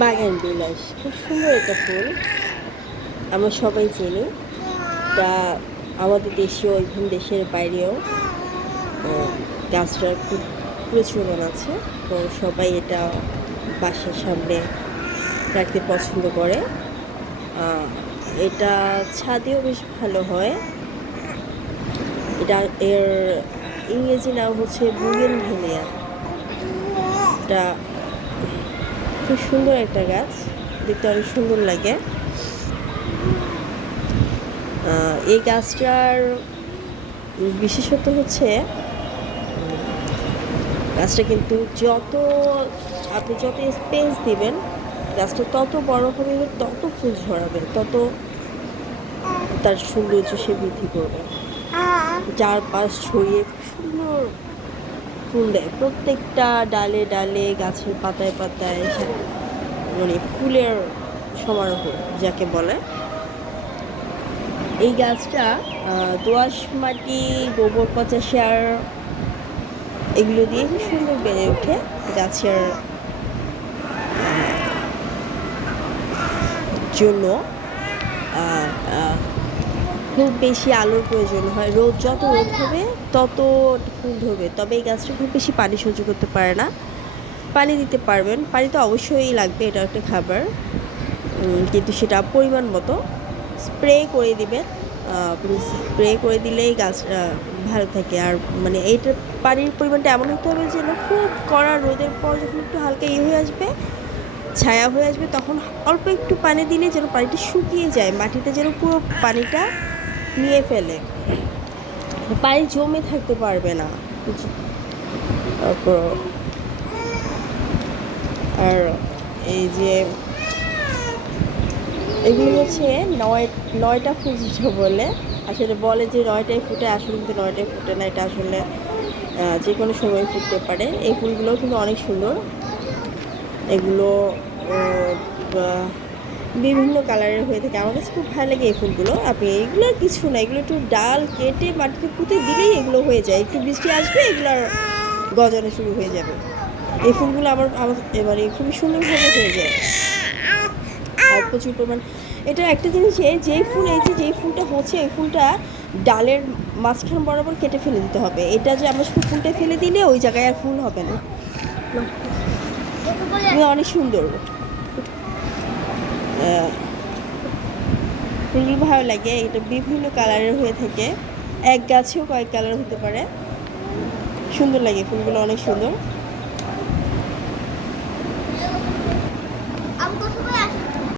বাগান বিলাস খুব সুন্দর একটা ফুল। আমরা সবাই চিনি। তা আমাদের দেশেও ইভেন দেশের বাইরেও গাছটার খুব প্রচলন আছে। তো সবাই এটা বাসার সামনে রাখতে পছন্দ করে। এটা ছাদেও বেশ ভালো হয়। এটা এর ইংরেজি নাম হচ্ছে বুগেন ভেলিয়া এটা খুব সুন্দর একটা গাছ। দেখতে অনেক সুন্দর লাগে। এই গাছটার বিশেষত্ব হচ্ছে গাছটা কিন্তু যত আপনি যত স্পেস দিবেন গাছটা তত বড় হবে তত ফুল ঝরাবে তত তার সৌন্দর্য সে বৃদ্ধি করবে। চারপাশ ছড়িয়ে খুব সুন্দর ফুল দেয়। প্রত্যেকটা ডালে ডালে, গাছের পাতায় পাতায় মানে ফুলের সমারোহ যাকে বলে। এই গাছটা দোআঁশ মাটি, গোবর, পচা সার, এগুলো দিয়ে খুব সুন্দর বেড়ে ওঠে গাছের জন্য। খুব বেশি আলোর প্রয়োজন হয়। রোদ যত রোদ হবে, তত ফুল ধরবে। তবে এই গাছটা খুব বেশি পানি সহ্য করতে পারে না। পানি দিতে পারবেন। পানি তো অবশ্যই লাগবে, এটা একটা খাবার। কিন্তু সেটা পরিমাণ মতো। স্প্রে করে দিবেন। স্প্রে করে দিলেই গাছটা ভালো থাকে। আর মানে এইটার পানির পরিমাণটা এমন হতে হবে যেন খুব কড়া রোদের পর যখন একটু হালকা ইয়ে হয়ে আসবে, ছায়া হয়ে আসবে, তখন অল্প একটু পানি দিলে যেন পানিটা শুকিয়ে যায়। মাটিতে যেন পুরো পানিটা নিয়ে ফেলে। পায়ে জমে থাকতে পারবে না। তারপর আর এই যে এগুলো হচ্ছে নয়, নয়টা ফুল যেটা বলে। আসলে বলে যে নয়টায় ফুটে, আসলে কিন্তু নয়টায় ফুটে না। এটা আসলে যে কোনো সময় ফুটতে পারে। এই ফুলগুলো কিন্তু অনেক সুন্দর। এগুলো বিভিন্ন কালারের হয়ে থাকে। আমার কাছে খুব ভালো লাগে এই ফুলগুলো। আপনি আর কিছু না এগুলো একটু ডাল কেটে মাটিতে পুঁতে দিলেই এগুলো হয়ে যায়। একটু বৃষ্টি আসবে এগুলো আর গজানো শুরু হয়ে যাবে। এই ফুলগুলো আমার আমার এবারে খুবই সুন্দরভাবে হয়ে যায়। আর প্রচুর পরিমাণ। এটা একটা জিনিস যে যেই ফুল এই যে যেই ফুলটা হচ্ছে এই ফুলটা ডালের মাঝখান বরাবর কেটে ফেলে দিতে হবে। এটা যে আমরা শুধু ফুলটা ফেলে দিলে ওই জায়গায় আর ফুল হবে না। অনেক সুন্দর। ফুলগুলো ভালো লাগে। এটা বিভিন্ন কালারের হয়ে থাকে। এক গাছেও কয়েক কালার হতে পারে। সুন্দর লাগে ফুলগুলো, অনেক সুন্দর।